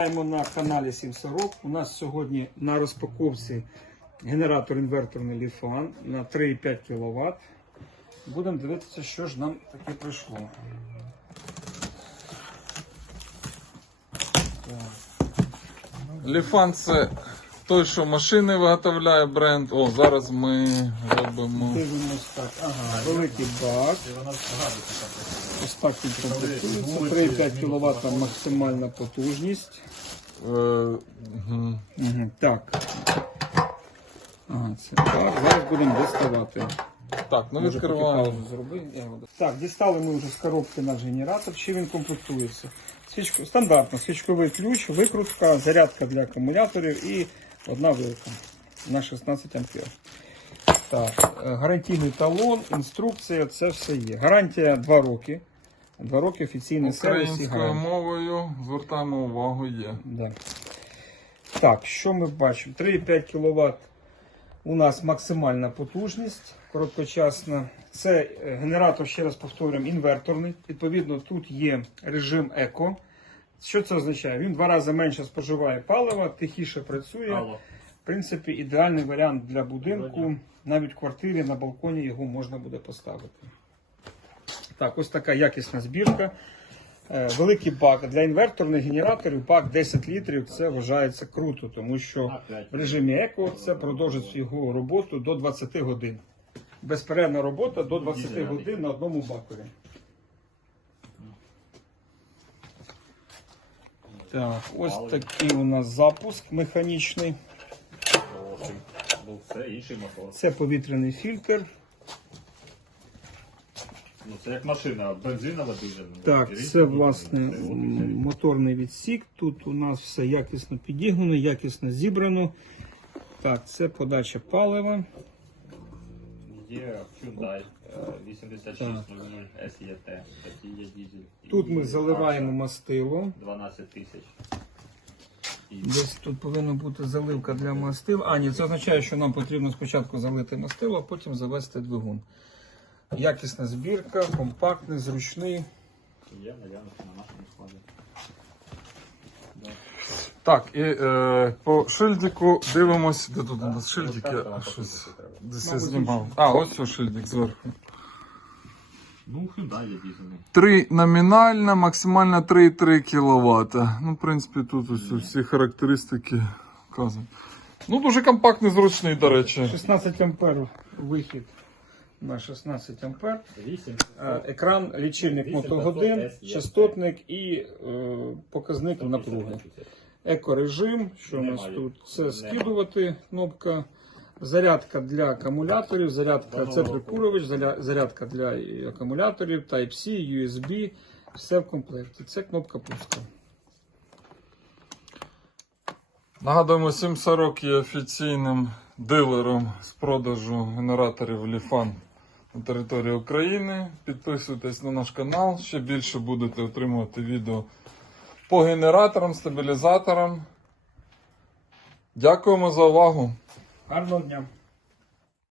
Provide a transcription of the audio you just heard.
Вітаємо на каналі 740. У нас сьогодні на розпаковці генератор інверторний Ліфан на 3,5 кВт. Будемо дивитися, що ж нам таке прийшло. Ліфан це той, що машини виготовляє бренд. О, зараз ми робимо. Дивимось так. Ага, великий бак. Ось так він комплектується. 3,5 кВт максимальна потужність. Е, мгм. Так. Ага, це так. Зараз будемо доставати. Так, ну Може, поки відкриваємо. паузу зроби, я його- Так, дістали ми вже з коробки наш генератор. Чи він комплектується? Свічко... Стандартно, свічковий ключ, викрутка, зарядка для акумуляторів і одна вилка на 16 ампер. Так, е, гарантійний талон, інструкція, це все є. Гарантія 2 роки. 2 роки офіційний сервіс Українською мовою звертаємо увагу є. Да. Так, що ми бачимо? 3,5 кВт у нас максимальна потужність короткочасна. Це е, генератор, ще раз повторюємо, інверторний. Відповідно, тут є режим еко. Що це означає? Він два рази менше споживає палива, тихіше працює. В принципі, ідеальний варіант для будинку. Навіть в квартирі на балконі його можна буде поставити. Так, ось така якісна збірка. Е, Великий бак для інверторних генераторів, бак 10 літрів, це вважається круто, тому що в режимі еко це продовжить його роботу до 20 годин. Безперервна робота до 20 годин на одному бакові. Так, ось такий у нас запуск механічний. Був все інший мотор. Це повітряний фільтр. Ну це як машина, бензинова дизельна. Так, це власне моторний відсік. Тут у нас все якісно підігнано, якісно зібрано. Так, це подача палива. Є Hyundai е, 8600 SET. Такий є дизель. Тут ми заливаємо мастило. 12 тисяч. Десь тут повинна бути заливка для мастил. А, ні, це означає, що нам потрібно спочатку залити мастило, а потім завести двигун. Якісна збірка, компактний, зручний. є наявність на нашому складі. Так, і е, по шильдику дивимось. Де тут у нас шильдик? Я щось десь я знімав. А, ось цей шильдик зверху. Ну, Hyundai є дизельний. 3 номінальна, максимальна 3,3 кВт. Ну, в принципі, тут ось всі характеристики вказані. Ну, дуже компактний, зручний, до речі. 16 ампер вихід на 16 ампер. 8. Е, Екран, лічильник 800 мотогодин, частотник і е, показник напруги. Екорежим, що у нас тут? Це скидувати кнопка. Зарядка для акумуляторів, зарядка це прикурович, зарядка для акумуляторів, Type-C, USB, все в комплекті. Це кнопка пуска. Нагадуємо, 740 є офіційним дилером з продажу генераторів Ліфан на території України. Підписуйтесь на наш канал, ще більше будете отримувати відео по генераторам, стабілізаторам. Дякуємо за увагу! Гарного дня!